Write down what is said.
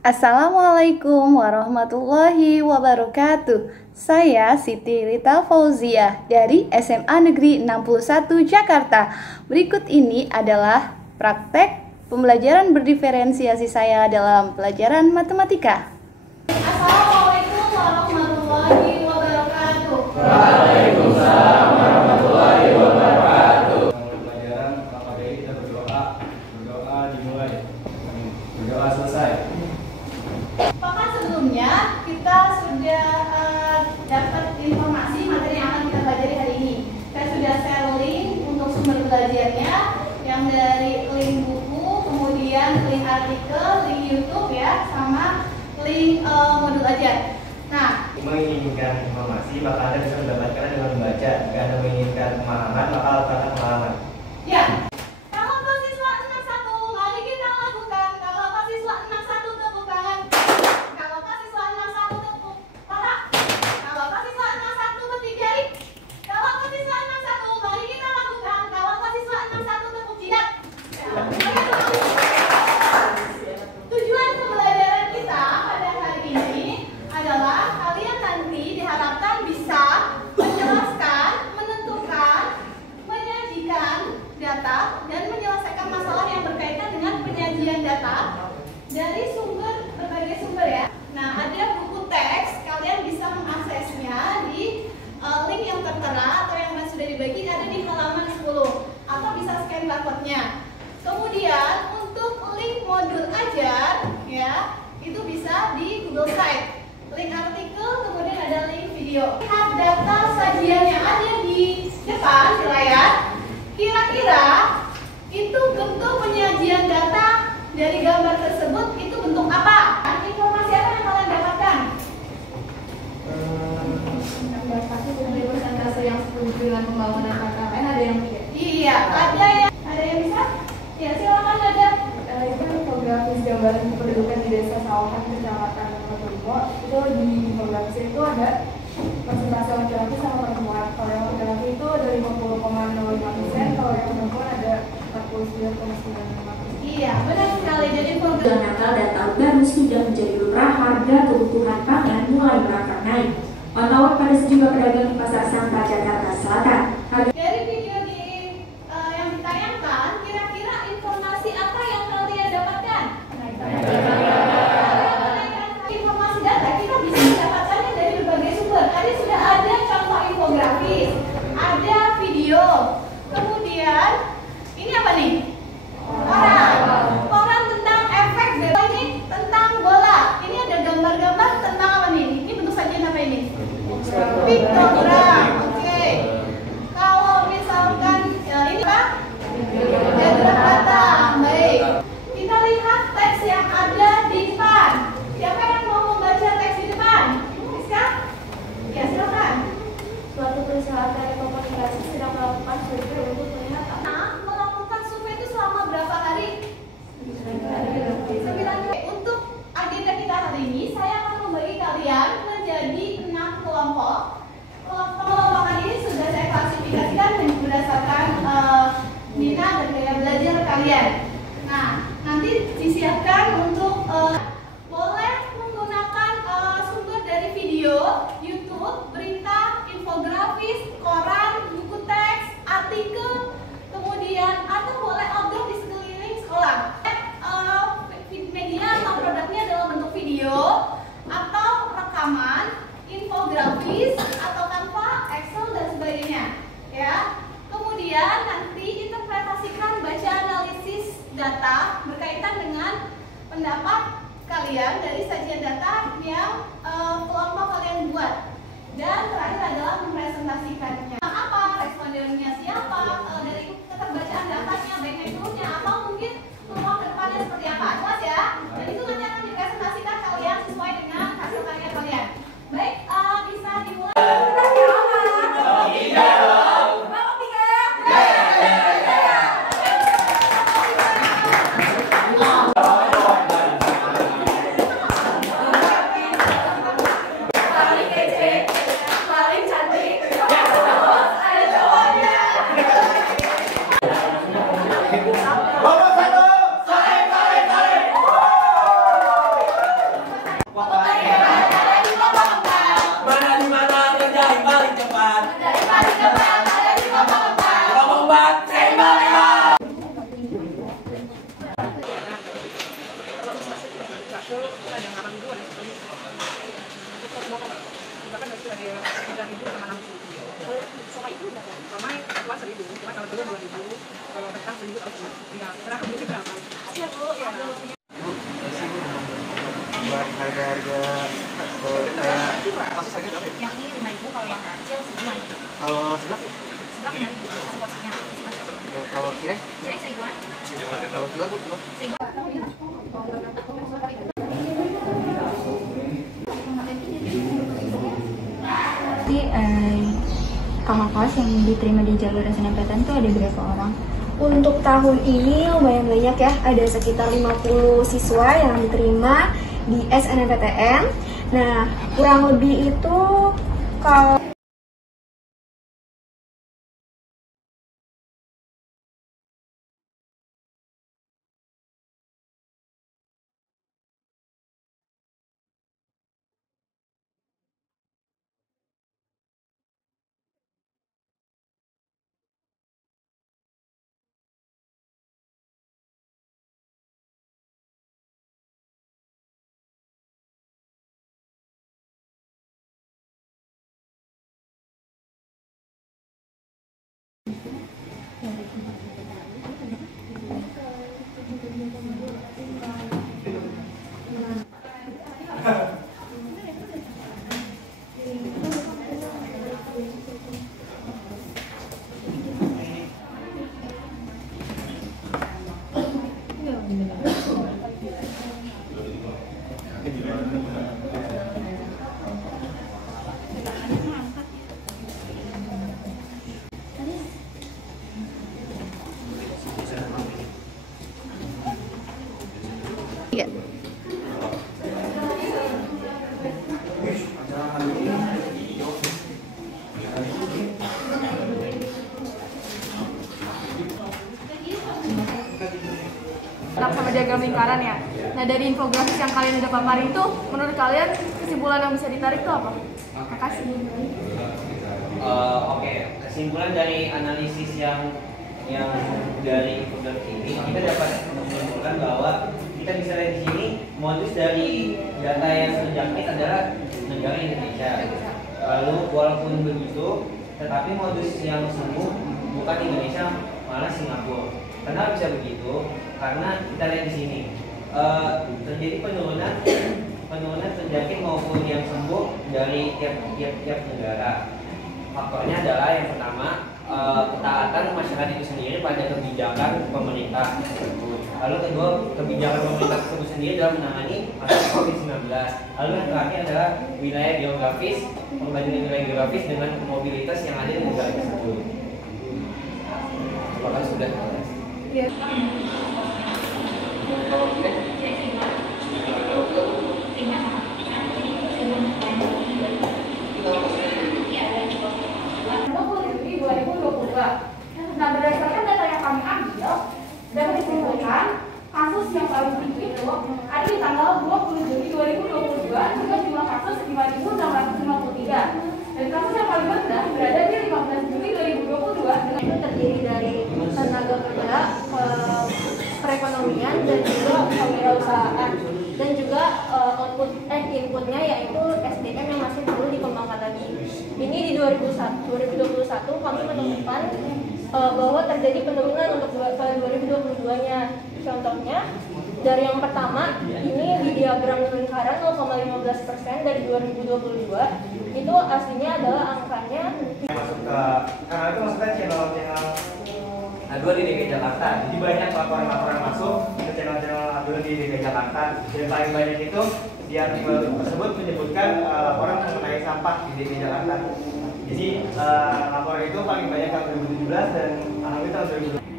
Assalamualaikum warahmatullahi wabarakatuh. Saya Siti Rita Fauzia dari SMA Negeri 61 Jakarta. Berikut ini adalah praktek pembelajaran berdiferensiasi saya dalam pelajaran matematika. Assalamualaikum warahmatullahi wabarakatuh. Waalaikumsalam warahmatullahi wabarakatuh. Pelajaran KPI kita berdoa dimulai. Berdoa selesai. Apakah sebelumnya kita sudah dapat informasi materi yang akan kita pelajari hari ini? Saya sudah share link untuk sumber belajarnya, yang dari link buku, kemudian link artikel, link YouTube ya, sama link modul ajar. Nah, Menginginkan informasi maka Anda bisa mendapatkan dengan membaca. Jika Anda menginginkan pemahaman maka lakukan pemahaman. ya. Kalau mahasiswa 61, mari kita lakukan. Kalau mahasiswa 61 tepuk tangan. Kalau mahasiswa 61 tepuk paha. Kalau mahasiswa 61 petik jari. Kalau mahasiswa 61, mari kita lakukan. Kalau mahasiswa 61 tepuk jidat. Tujuan pembelajaran kita pada hari ini adalah kalian nanti diharapkan bisa menjelaskan, menentukan, menyajikan data dan menyelesaikan masalah yang berkaitan dengan penyajian data dari berbagai sumber ya. Nah, ada buku teks, kalian bisa mengaksesnya di link yang tertera atau yang sudah dibagi ada di halaman 10 atau bisa scan barcode-nya. Kemudian untuk link modul ajar ya, itu bisa di Google Site. Link artikel, kemudian ada link video. Lihat data sajian yang ada di depan di layar. Kira-kira itu bentuk penyajian data dari gambar tersebut itu bentuk apa? Informasi apa yang kalian dapatkan? Pasti dari persentase yang setuju dengan pembangunan KKN ada yang tidak. Iya, ada yang bisa? Ya, silakan ada. Itu infografis gambaran kependudukan di desa Sawahan Kecamatan Mojokerto. Itu di infografis itu ada persentase laki-laki sama perempuan. Kalau yang laki-laki itu ada 50,05%, kalau yang perempuan ada 49,95%. Iya, benar sekali. Jadi Bulan Natal dan Tahun Baru sudah menjadi lumrah, harga kebutuhan pangan mulai merangkak naik. Pantauan pada sejumlah pedagang di Pasar Santa Jakarta Selatan. dari video yang ditayangkan, kira-kira informasi apa yang kalian dapatkan? Informasi data kita bisa mendapatkannya dari berbagai sumber. Tadi sudah ada contoh infografis, ada video, kemudian ini apa nih? Koran tentang efek ini tentang bola. Ini ada gambar-gambar tentang apa nih? Ini bentuk sajian apa ini? Piktogram. Oke. Kalau misalkan ini apa? Diagram data. Baik. Kita lihat teks yang ada di depan. Siapa yang mau membaca teks di depan? Rizka? Ya, silakan. Suatu perusahaan telekomunikasi sedang melakukan survei untuk melihat Melakukan survei itu selama berapa hari? 9 hari. Untuk agenda kita hari ini, saya akan membagi kalian menjadi 6 kelompok. Kelompok-kelompok ini sudah saya klasifikasikan berdasarkan minat dan gaya belajar kalian. Nah, nanti disiapkan untuk boleh menggunakan sumber dari video, YouTube, berita, infografis, koran, buku teks, artikel, kemudian atau boleh outdoor di sekeliling sekolah. Media atau produknya dalam bentuk video atau rekaman, infografis atau Canva, Excel dan sebagainya. Ya. Kemudian nanti interpretasikan baca analisis data berkaitan dengan pendapat kalian dari sajian data yang kelompok kalian buat. Dan terakhir adalah mempresentasikannya. Apa respondennya, siapa, dari keterbacaan datanya, baik metodenya atau mungkin peluang kedepannya seperti apa. Jelas ya? Dan itu nanti akan dipresentasikan kalian sesuai dengan hasil karya kalian. Baik, bisa dimulai. paling cantik, ada cowoknya. ke ada yang 8.000 ada yang 10.000. Untuk semua bahkan itu ada 3.000 sama 6.000. Kalau somai itu berapa? Somai satuan 1.000, cuma kalau telur 2.000, kalau kentang 1.000 atau 1.000. Ya, serah beli berapa? Iya Bu, ya. Buat harga-harga kayak kasus sakit apa ya? Yang ini 5.000, kalau yang kecil sebulan. Kalau sebelah? Sebelah 9.000 porsinya. Kalau kira? Jadi 1.000-an. Kalau kira bu? Kakak kelas yang diterima di jalur SNMPTN itu ada berapa orang? Untuk tahun ini lumayan banyak ya, ada sekitar 50 siswa yang diterima di SNMPTN. Nah, kurang lebih itu kalau sama diagram lingkaran ya. Nah, dari infografis yang kalian udah paparin itu, menurut kalian kesimpulan yang bisa ditarik itu apa? Makasih. Oke, kesimpulan dari analisis yang dari infografis ini, kita dapat menyimpulkan bahwa kita bisa lihat di sini modus dari data yang terjangkit adalah negara Indonesia. Lalu walaupun begitu, tetapi modus yang sembuh bukan Indonesia, malah Singapura. Kenapa bisa begitu? Karena kita lihat di sini terjadi penurunan terjangkit maupun yang sembuh dari tiap negara. Faktornya adalah yang pertama ketaatan masyarakat itu sendiri pada kebijakan pemerintah tersebut. Lalu kedua, kebijakan pemerintah tersebut sendiri dalam menangani masalah COVID-19. Lalu yang terakhir adalah wilayah geografis, pembagian wilayah geografis dengan mobilitas yang ada di negara tersebut. Apakah sudah? Iya. Nah, berdasarkan data yang kami ambil, dapat disimpulkan kasus yang paling tinggi itu ada di tanggal 20 Juni 2022 dengan jumlah kasus 5.653 dan kasus yang paling rendah berada di 15 Juni 2022 dengan itu terdiri dari tenaga kerja, perekonomian dan juga kewirausahaan dan juga inputnya yaitu SDM yang masih perlu dikembangkan lagi. Ini di 2021 kami menemukan bahwa terjadi penurunan untuk 2022-nya. Contohnya dari yang pertama ini di diagram lingkaran 0,15% dari 2022 itu aslinya adalah angkanya Masuk ke karena itu maksudnya channel A2 di DKI Jakarta. Jadi banyak laporan-laporan masuk ke channel A2 di DKI Jakarta. Dan paling banyak itu di artikel tersebut menyebutkan laporan mengenai sampah di DKI Jakarta. Jadi laporan itu paling banyak tahun 2017 dan alhamdulillah tahun 2020.